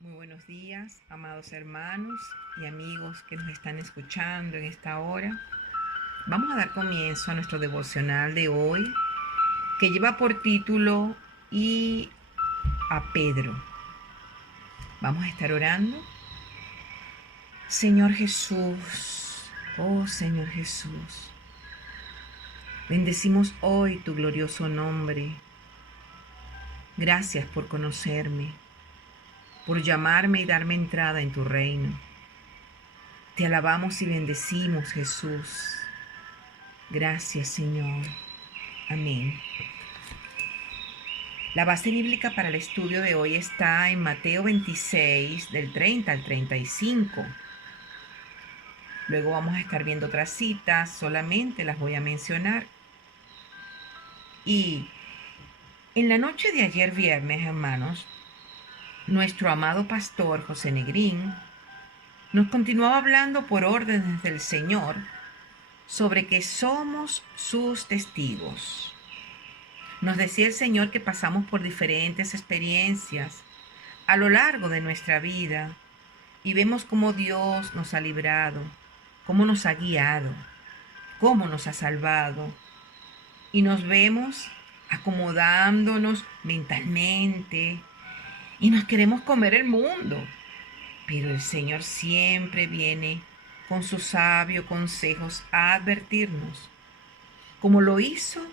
Muy buenos días, amados hermanos y amigos que nos están escuchando en esta hora. Vamos a dar comienzo a nuestro devocional de hoy, que lleva por título "Y a Pedro". Vamos a estar orando. Señor Jesús, oh Señor Jesús, bendecimos hoy tu glorioso nombre. Gracias por conocerme, por llamarme y darme entrada en tu reino. Te alabamos y bendecimos, Jesús. Gracias, Señor. Amén. La base bíblica para el estudio de hoy está en Mateo 26, del 30 al 35. Luego vamos a estar viendo otras citas, solamente las voy a mencionar. Y en la noche de ayer viernes, hermanos, nuestro amado pastor José Negrín nos continuaba hablando por órdenes del Señor sobre que somos sus testigos. Nos decía el Señor que pasamos por diferentes experiencias a lo largo de nuestra vida y vemos cómo Dios nos ha librado, cómo nos ha guiado, cómo nos ha salvado. Y nos vemos acomodándonos mentalmente y nos queremos comer el mundo. Pero el Señor siempre viene con sus sabios consejos a advertirnos, como lo hizo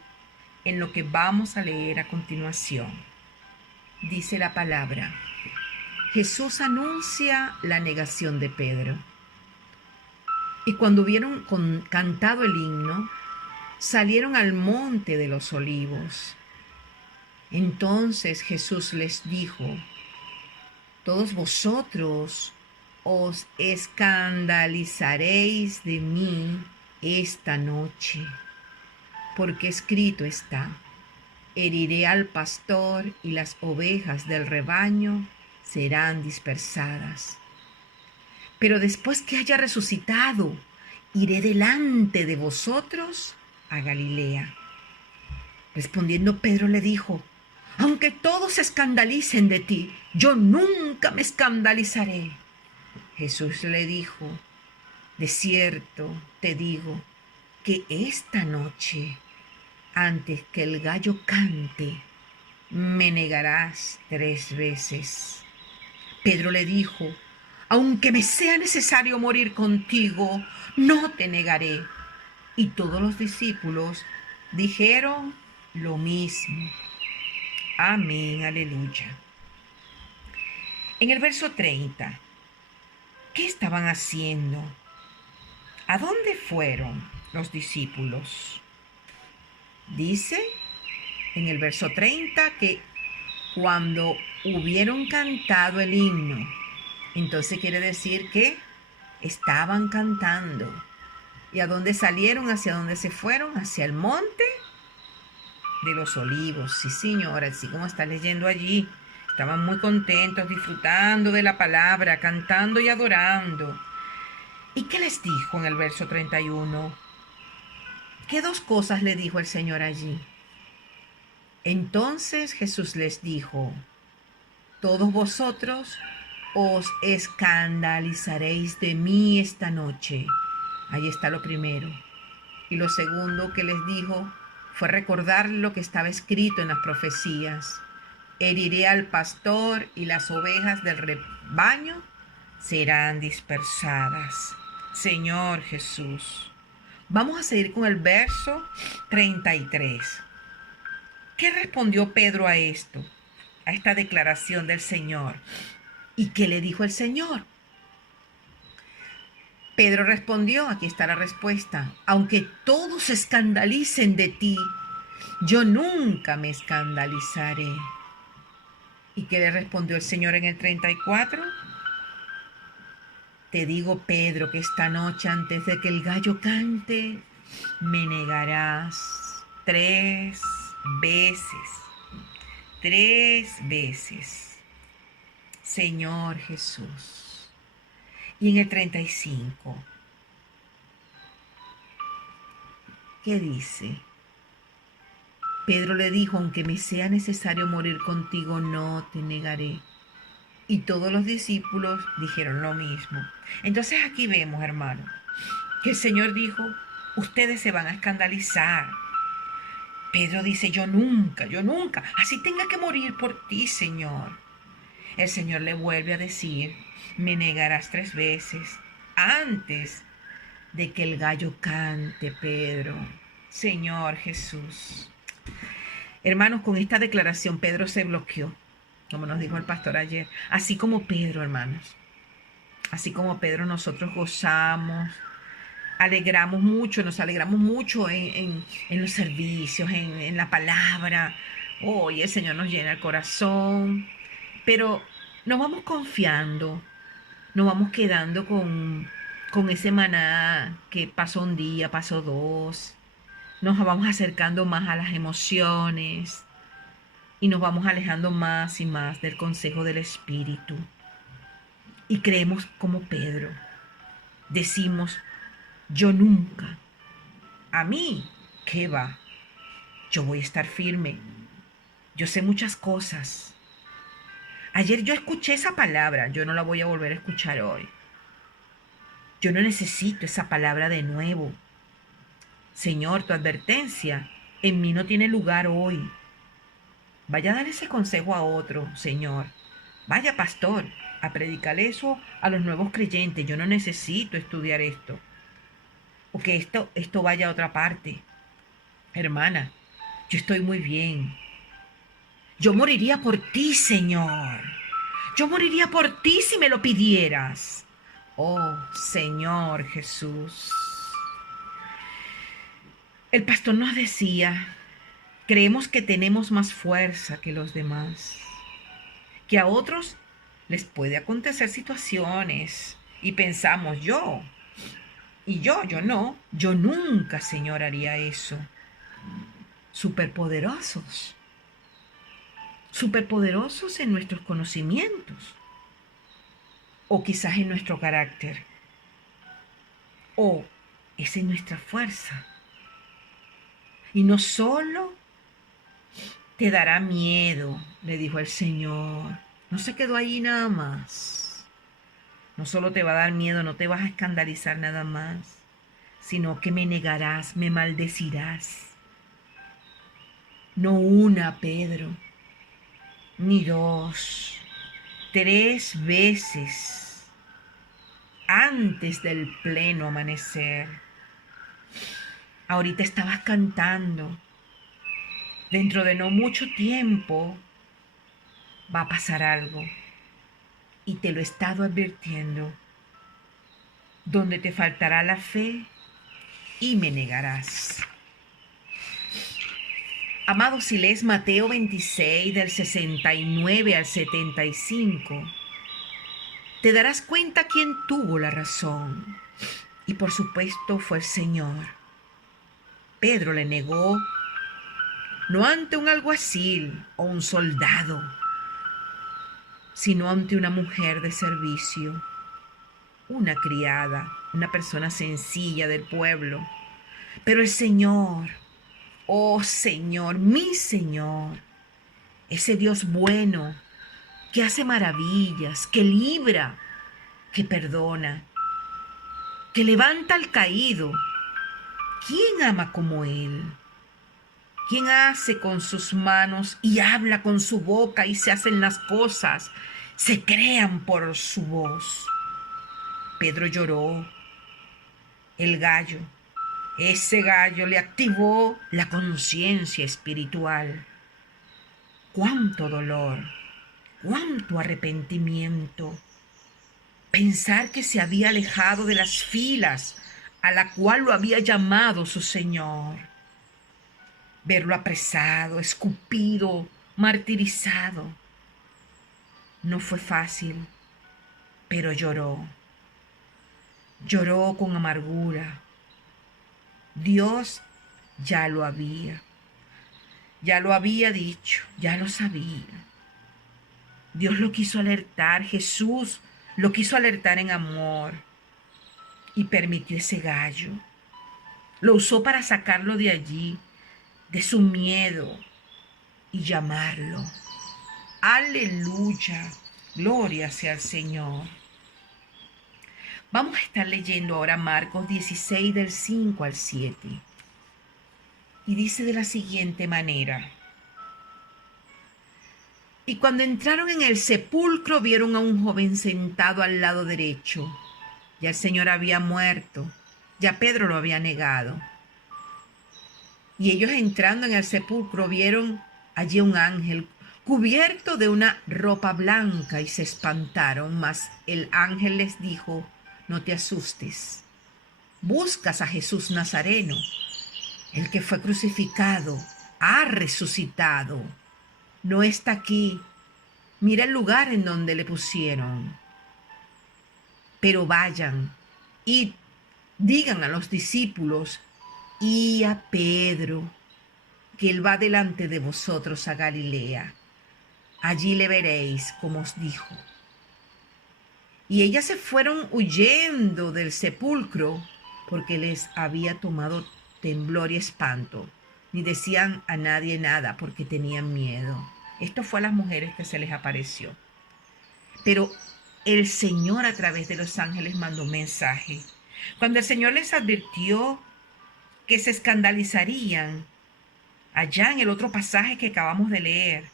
en lo que vamos a leer a continuación. Dice la palabra: Jesús anuncia la negación de Pedro. Y cuando hubieron cantado el himno, salieron al monte de los olivos. Entonces Jesús les dijo: todos vosotros os escandalizaréis de mí esta noche, porque escrito está: heriré al pastor y las ovejas del rebaño serán dispersadas. Pero después que haya resucitado, iré delante de vosotros a Galilea. Respondiendo Pedro le dijo: aunque todos se escandalicen de ti, yo nunca me escandalizaré. Jesús le dijo: de cierto te digo que esta noche, antes que el gallo cante, me negarás 3 veces. Pedro le dijo: aunque me sea necesario morir contigo, no te negaré. Y todos los discípulos dijeron lo mismo. Amén, aleluya. En el verso 30, ¿qué estaban haciendo? ¿A dónde fueron los discípulos? Dice en el verso 30 que cuando hubieron cantado el himno, entonces quiere decir que estaban cantando. ¿Y a dónde salieron? ¿Hacia dónde se fueron? Hacia el monte de los olivos. Sí, señora, así como está leyendo allí. Estaban muy contentos, disfrutando de la palabra, cantando y adorando. ¿Y qué les dijo en el verso 31? ¿Qué 2 cosas le dijo el Señor allí? Entonces Jesús les dijo: todos vosotros os escandalizaréis de mí esta noche. Ahí está lo primero. Y lo segundo que les dijo fue recordar lo que estaba escrito en las profecías: heriré al pastor y las ovejas del rebaño serán dispersadas. Señor Jesús. Vamos a seguir con el verso 33. ¿Qué respondió Pedro a esto? A esta declaración del Señor. ¿Y qué le dijo el Señor? Pedro respondió, aquí está la respuesta: aunque todos se escandalicen de ti, yo nunca me escandalizaré. ¿Y qué le respondió el Señor en el 34? Te digo, Pedro, que esta noche, antes de que el gallo cante, me negarás 3 veces. 3 veces. Señor Jesús. Y en el 35, ¿qué dice? Pedro le dijo: aunque me sea necesario morir contigo, no te negaré. Y todos los discípulos dijeron lo mismo. Entonces aquí vemos, hermano, que el Señor dijo, ustedes se van a escandalizar. Pedro dice, yo nunca, así tenga que morir por ti, Señor. El Señor le vuelve a decir, me negarás 3 veces antes de que el gallo cante, Pedro. Señor Jesús. Hermanos, con esta declaración Pedro se bloqueó, como nos dijo el pastor ayer. Así como Pedro, hermanos. Así como Pedro, nosotros gozamos, nos alegramos mucho en los servicios, en la palabra. Hoy el Señor nos llena el corazón, pero nos vamos confiando, nos vamos quedando con ese maná que pasó un día, pasó 2. Nos vamos acercando más a las emociones y nos vamos alejando más y más del consejo del Espíritu. Y creemos como Pedro. Decimos, yo nunca. A mí, ¿qué va? Yo voy a estar firme. Yo sé muchas cosas. Ayer yo escuché esa palabra, yo no la voy a volver a escuchar hoy. Yo no necesito esa palabra de nuevo. Señor, tu advertencia en mí no tiene lugar hoy. Vaya a dar ese consejo a otro, Señor. Vaya, pastor, a predicarle eso a los nuevos creyentes. Yo no necesito estudiar esto. O que esto vaya a otra parte. Hermana, yo estoy muy bien. Yo moriría por ti, Señor. Yo moriría por ti si me lo pidieras. Oh, Señor Jesús. El pastor nos decía, creemos que tenemos más fuerza que los demás, que a otros les puede acontecer situaciones y pensamos yo no, yo nunca, Señor, haría eso. Superpoderosos en nuestros conocimientos o quizás en nuestro carácter o es en nuestra fuerza. Y no solo te dará miedo, le dijo el Señor. No se quedó ahí nada más. No solo te va a dar miedo, no te vas a escandalizar nada más, sino que me negarás, me maldecirás. No una, Pedro, ni 2, 3 veces antes del pleno amanecer. Ahorita estabas cantando. Dentro de no mucho tiempo va a pasar algo. Y te lo he estado advirtiendo. Donde te faltará la fe y me negarás. Amados, si lees Mateo 26 del 69 al 75, te darás cuenta quién tuvo la razón. Y por supuesto fue el Señor. Pedro le negó no ante un alguacil o un soldado, sino ante una mujer de servicio, una criada, una persona sencilla del pueblo. Pero el Señor, oh Señor, mi Señor, ese Dios bueno, que hace maravillas, que libra, que perdona, que levanta al caído. ¿Quién ama como Él? ¿Quién hace con sus manos y habla con su boca y se hacen las cosas, se crean por su voz? Pedro lloró. El gallo, ese gallo le activó la conciencia espiritual. Cuánto dolor, cuánto arrepentimiento. Pensar que se había alejado de las filas a la cual lo había llamado su Señor. Verlo apresado, escupido, martirizado. No fue fácil, pero lloró. Lloró con amargura. Dios ya lo había dicho, ya lo sabía. Dios lo quiso alertar, Jesús lo quiso alertar en amor y permitió ese gallo. Lo usó para sacarlo de allí, de su miedo y llamarlo. Aleluya. Gloria sea al Señor. Vamos a estar leyendo ahora Marcos 16 del 5 al 7. Y dice de la siguiente manera. Y cuando entraron en el sepulcro vieron a un joven sentado al lado derecho. Ya el Señor había muerto, ya Pedro lo había negado. Y ellos entrando en el sepulcro vieron allí un ángel cubierto de una ropa blanca y se espantaron, mas el ángel les dijo: no te asustes, buscas a Jesús Nazareno, el que fue crucificado, ha resucitado, no está aquí, mira el lugar en donde le pusieron. Pero vayan y digan a los discípulos y a Pedro que él va delante de vosotros a Galilea. Allí le veréis, como os dijo. Y ellas se fueron huyendo del sepulcro porque les había tomado temblor y espanto. Ni decían a nadie nada porque tenían miedo. Esto fue a las mujeres que se les apareció. Pero el Señor a través de los ángeles mandó un mensaje. Cuando el Señor les advirtió que se escandalizarían, allá en el otro pasaje que acabamos de leer,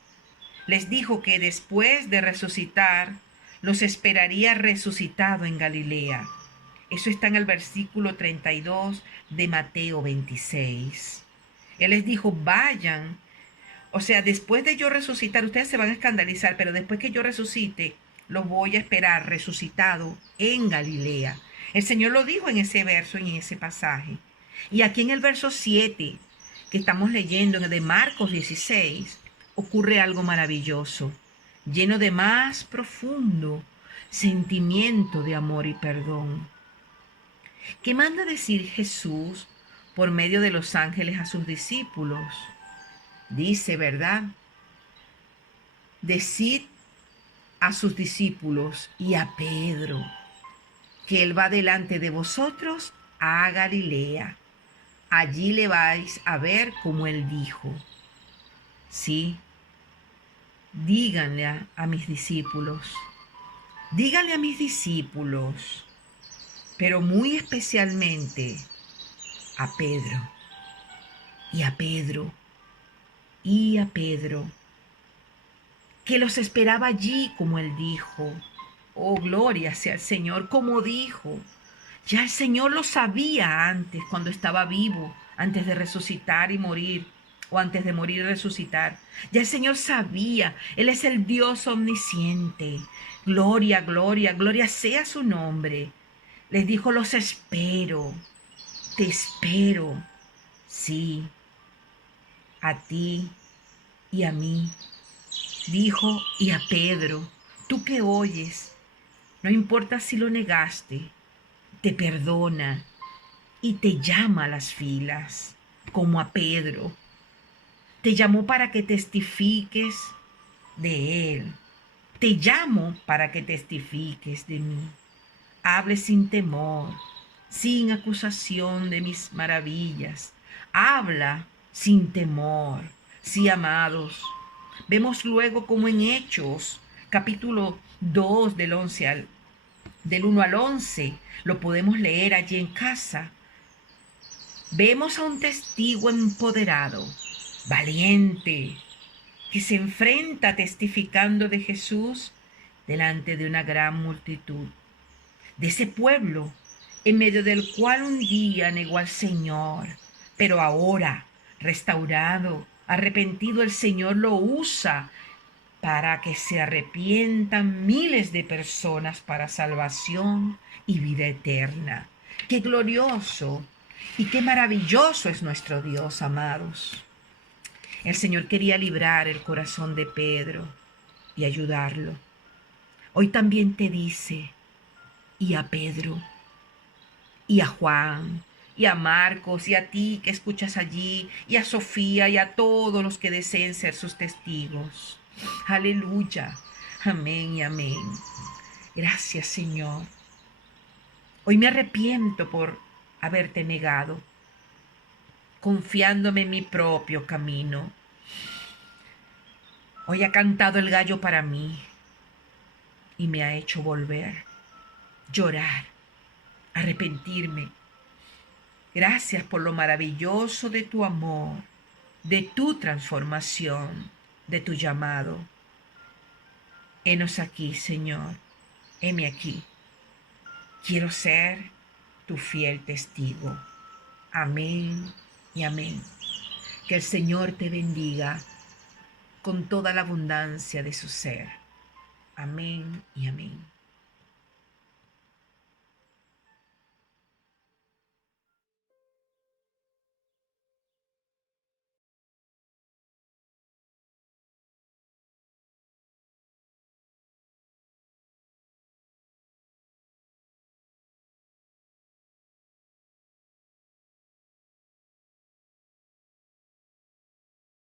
les dijo que después de resucitar, los esperaría resucitado en Galilea. Eso está en el versículo 32 de Mateo 26. Él les dijo, vayan. O sea, después de yo resucitar, ustedes se van a escandalizar, pero después que yo resucite, los voy a esperar resucitado en Galilea. El Señor lo dijo en ese verso y en ese pasaje. Y aquí en el verso 7, que estamos leyendo de Marcos 16, ocurre algo maravilloso, lleno de más profundo sentimiento de amor y perdón. ¿Qué manda decir Jesús por medio de los ángeles a sus discípulos? Dice, ¿verdad? Decid a sus discípulos y a Pedro que él va delante de vosotros a Galilea. Allí le vais a ver como él dijo. Sí, díganle a mis discípulos. Díganle a mis discípulos, pero muy especialmente a Pedro y a Pedro y a Pedro, que los esperaba allí como él dijo. Oh, gloria sea al Señor, como dijo. Ya el Señor lo sabía antes, cuando estaba vivo, antes de resucitar y morir, o antes de morir y resucitar. Ya el Señor sabía, Él es el Dios omnisciente. Gloria, gloria, gloria sea su nombre. Les dijo, los espero, te espero. Sí, a ti y a mí. Dijo, y a Pedro, tú que oyes, no importa si lo negaste, te perdona y te llama a las filas, como a Pedro. Te llamó para que testifiques de Él. Te llamo para que testifiques de mí. Hable sin temor, sin acusación de mis maravillas. Habla sin temor. Sí, amados. Vemos luego como en Hechos, capítulo 2, del 1 al 11, lo podemos leer allí en casa. Vemos a un testigo empoderado, valiente, que se enfrenta testificando de Jesús delante de una gran multitud, de ese pueblo en medio del cual un día negó al Señor, pero ahora, restaurado, arrepentido, el Señor lo usa para que se arrepientan miles de personas para salvación y vida eterna. ¡Qué glorioso y qué maravilloso es nuestro Dios, amados! El Señor quería librar el corazón de Pedro y ayudarlo. Hoy también te dice, y a Pedro, y a Juan, y a Marcos, y a ti que escuchas allí, y a Sofía, y a todos los que deseen ser sus testigos. Aleluya. Amén y amén. Gracias, Señor. Hoy me arrepiento por haberte negado, confiándome en mi propio camino. Hoy ha cantado el gallo para mí. y me ha hecho volver, llorar, arrepentirme. Gracias por lo maravilloso de tu amor, de tu transformación, de tu llamado. Henos aquí, Señor, heme aquí. Quiero ser tu fiel testigo. Amén y amén. Que el Señor te bendiga con toda la abundancia de su ser. Amén y amén.